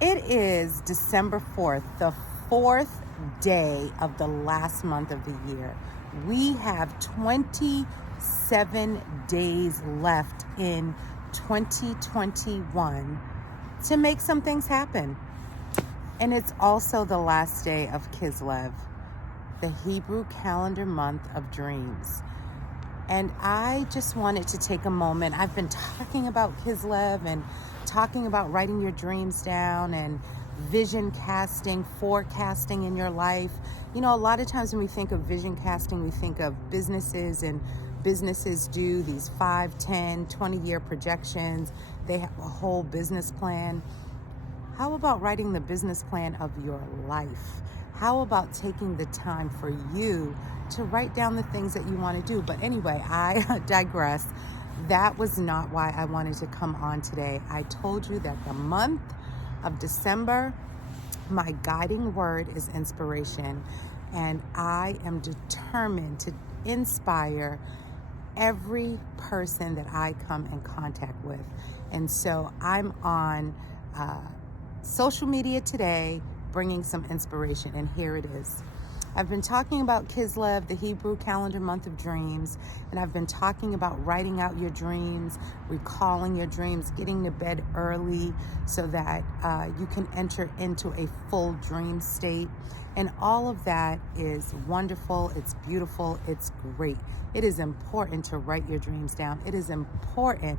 It is December 4th, the fourth day of the last month of the year. We have 27 days left in 2021 to make some things happen. And it's also the last day of Kislev, the Hebrew calendar month of dreams. And I just wanted to take a moment. I've been talking about Kislev and talking about writing your dreams down and vision casting, forecasting in your life. You know, a lot of times when we think of vision casting, we think of businesses, and businesses do these 5, 10, 20-year projections. They have a whole business plan. How about writing the business plan of your life? How about taking the time for you to write down the things that you want to do? But anyway, I digress. That was not why I wanted to come on today. I told you that the month of December, my guiding word is inspiration. And I am determined to inspire every person that I come in contact with. And so I'm on social media today, bringing some inspiration, and here it is. I've been talking about Kislev, the Hebrew calendar month of dreams, and I've been talking about writing out your dreams, recalling your dreams, getting to bed early so that you can enter into a full dream state. And all of that is wonderful, it's beautiful, it's great. It is important to write your dreams down. It is important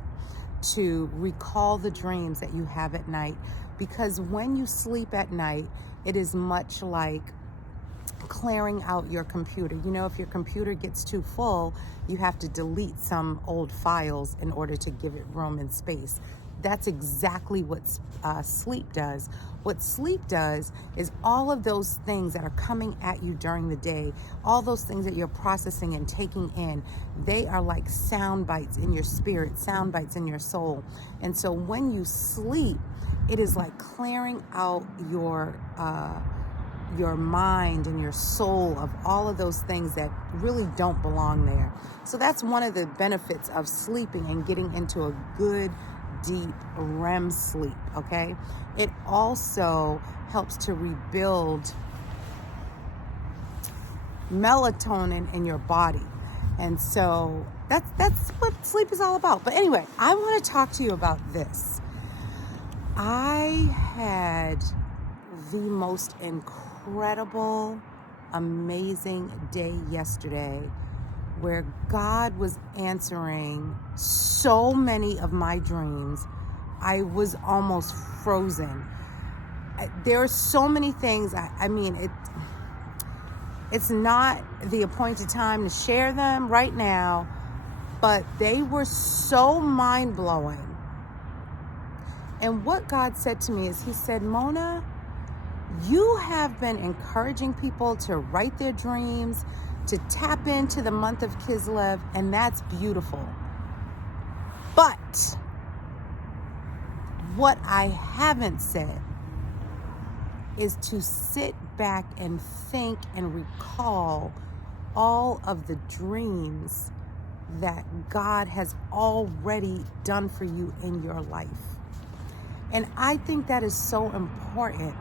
to recall the dreams that you have at night, because when you sleep at night, it is much like clearing out your computer. You know, if your computer gets too full, you have to delete some old files in order to give it room and space. That's exactly what sleep does. What sleep does is all of those things that are coming at you during the day, all those things that you're processing and taking in, they are like sound bites in your spirit, sound bites in your soul. And so when you sleep, it is like clearing out your mind and your soul of all of those things that really don't belong there. So that's one of the benefits of sleeping and getting into a good, deep REM sleep, okay? It also helps to rebuild melatonin in your body. And so that's what sleep is all about. But anyway, I want to talk to you about this. I had the most incredible, amazing day yesterday where God was answering so many of my dreams. I was almost frozen. There are so many things. It's not the appointed time to share them right now, but they were so mind-blowing. And what God said to me is, He said, Mona, you have been encouraging people to write their dreams, to tap into the month of Kislev, and that's beautiful. But what I haven't said is to sit back and think and recall all of the dreams that God has already done for you in your life. And I think that is so important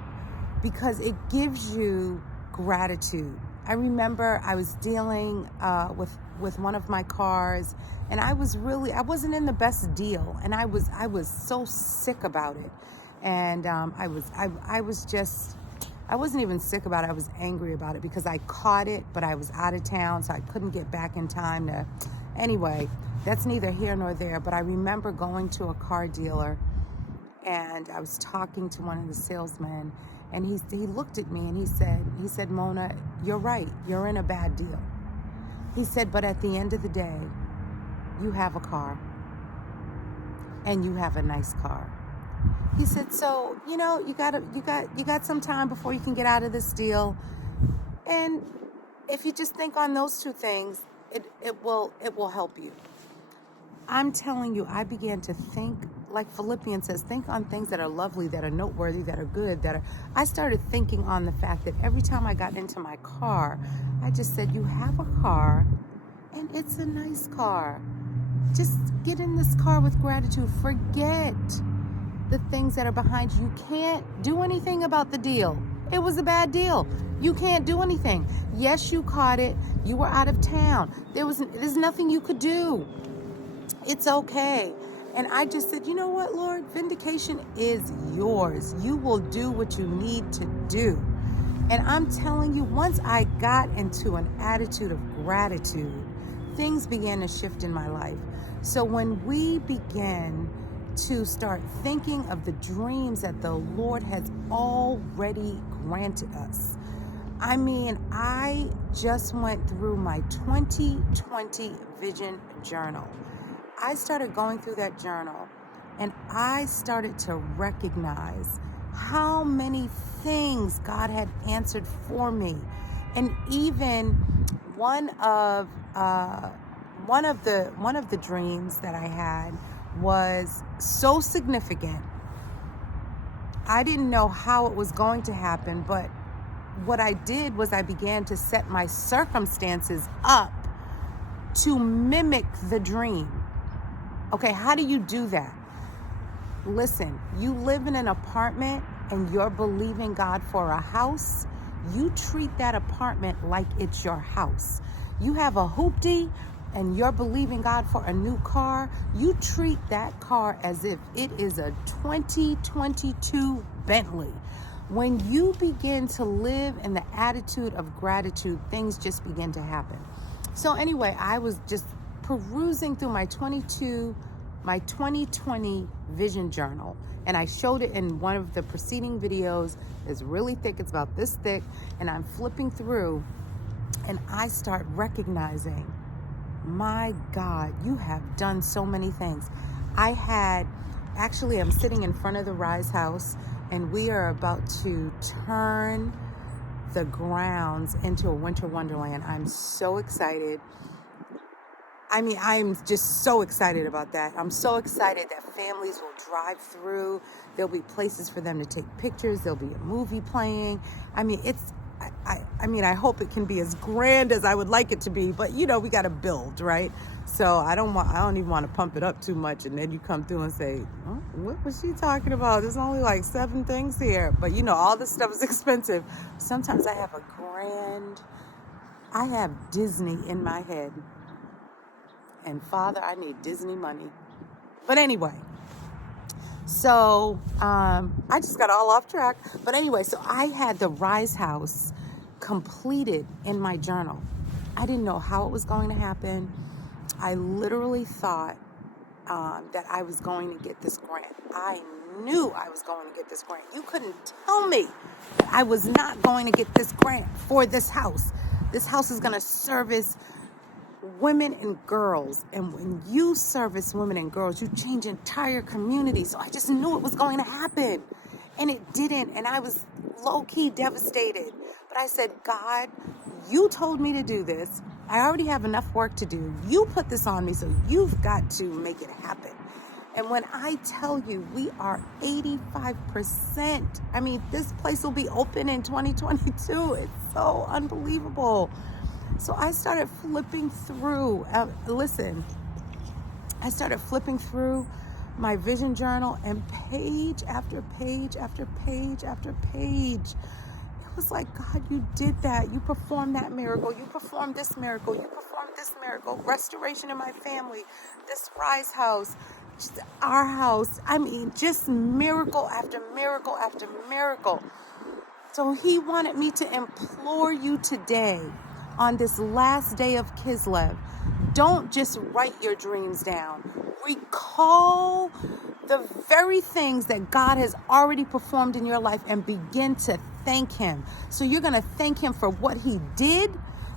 because it gives you gratitude. I remember I was dealing with one of my cars, and I wasn't in the best deal, and I was so sick about it. And I wasn't even sick about it. I was angry about it because I caught it, but I was out of town, so I couldn't get back in time to. Anyway, that's neither here nor there. But I remember going to a car dealer, and I was talking to one of the salesmen, and he looked at me and he said, Mona, you're right. You're in a bad deal. He said, but at the end of the day, you have a car, and you have a nice car. He said, so, you know, you got some time before you can get out of this deal. And if you just think on those two things, it will help you. I'm telling you, I began to think, like Philippians says, think on things that are lovely, that are noteworthy, that are good, I started thinking on the fact that every time I got into my car, I just said, you have a car, and it's a nice car. Just get in this car with gratitude. Forget the things that are behind you. You can't do anything about the deal. It was a bad deal. You can't do anything. Yes, you caught it. You were out of town. There's nothing you could do. It's okay. And I just said, you know what, Lord? Vindication is yours. You will do what you need to do. And I'm telling you, once I got into an attitude of gratitude, things began to shift in my life. So when we begin to start thinking of the dreams that the Lord has already granted us. I mean, I just went through my 2020 vision journal. I started going through that journal and I started to recognize how many things God had answered for me. And even one of the dreams that I had was so significant. I didn't know how it was going to happen, but what I did was I began to set my circumstances up to mimic the dream. Okay, how do you do that? Listen, you live in an apartment and you're believing God for a house. You treat that apartment like it's your house. You have a hoopty and you're believing God for a new car. You treat that car as if it is a 2022 Bentley. When you begin to live in the attitude of gratitude, things just begin to happen. So anyway, I was just perusing through my 2020 vision journal, and I showed it in one of the preceding videos. It's really thick, it's about this thick, and I'm flipping through and I start recognizing, my God, you have done so many things. I'm sitting in front of the Rise House, and we are about to turn the grounds into a winter wonderland. I'm so excited. I mean, I'm just so excited about that. I'm so excited that families will drive through. There'll be places for them to take pictures. There'll be a movie playing. I mean, I hope it can be as grand as I would like it to be, but we got to build, right? So I don't even want to pump it up too much. And then you come through and say, oh, what was she talking about? There's only like 7 things here. But all this stuff is expensive. Sometimes I have Disney in my head. And Father, I need Disney money. But anyway, so I just got all off track. But anyway, so I had the Rise House completed in my journal. I didn't know how it was going to happen. I literally thought that I was going to get this grant. I knew I was going to get this grant. You couldn't tell me that I was not going to get this grant for this house. This house is going to service women and girls. And when you service women and girls, you change entire communities. So I just knew it was going to happen. And it didn't. And I was low-key devastated. But I said, God, you told me to do this. I already have enough work to do. You put this on me, so you've got to make it happen. And when I tell you we are 85%, I mean, this place will be open in 2022. It's so unbelievable. So I started flipping through. I started flipping through my vision journal, and page after page after page after page, it was like, God, you did that. You performed that miracle. You performed this miracle. You performed this miracle. Restoration in my family. This Rise House. Just our house. I mean, just miracle after miracle after miracle. So he wanted me to implore you today, on this last day of Kislev, don't just write your dreams down. Recall the very things that God has already performed in your life and begin to thank him. So you're going to thank him for what he did.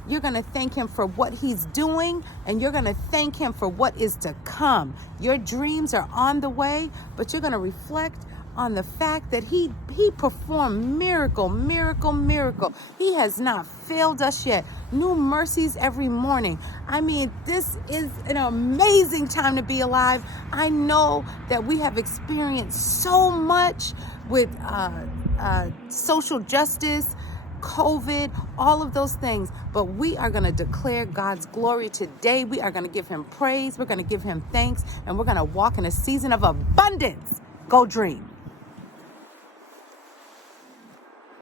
You're going to thank him for what he's doing, and you're going to thank him for what is to come. Your dreams are on the way, but you're going to reflect on the fact that he performed miracle. He has not failed us yet. New mercies every morning. I mean, this is an amazing time to be alive. I know that we have experienced so much with social justice, COVID, all of those things, but we are going to declare God's glory today. We are going to give him praise. We're going to give him thanks, and we're going to walk in a season of abundance. Go dream.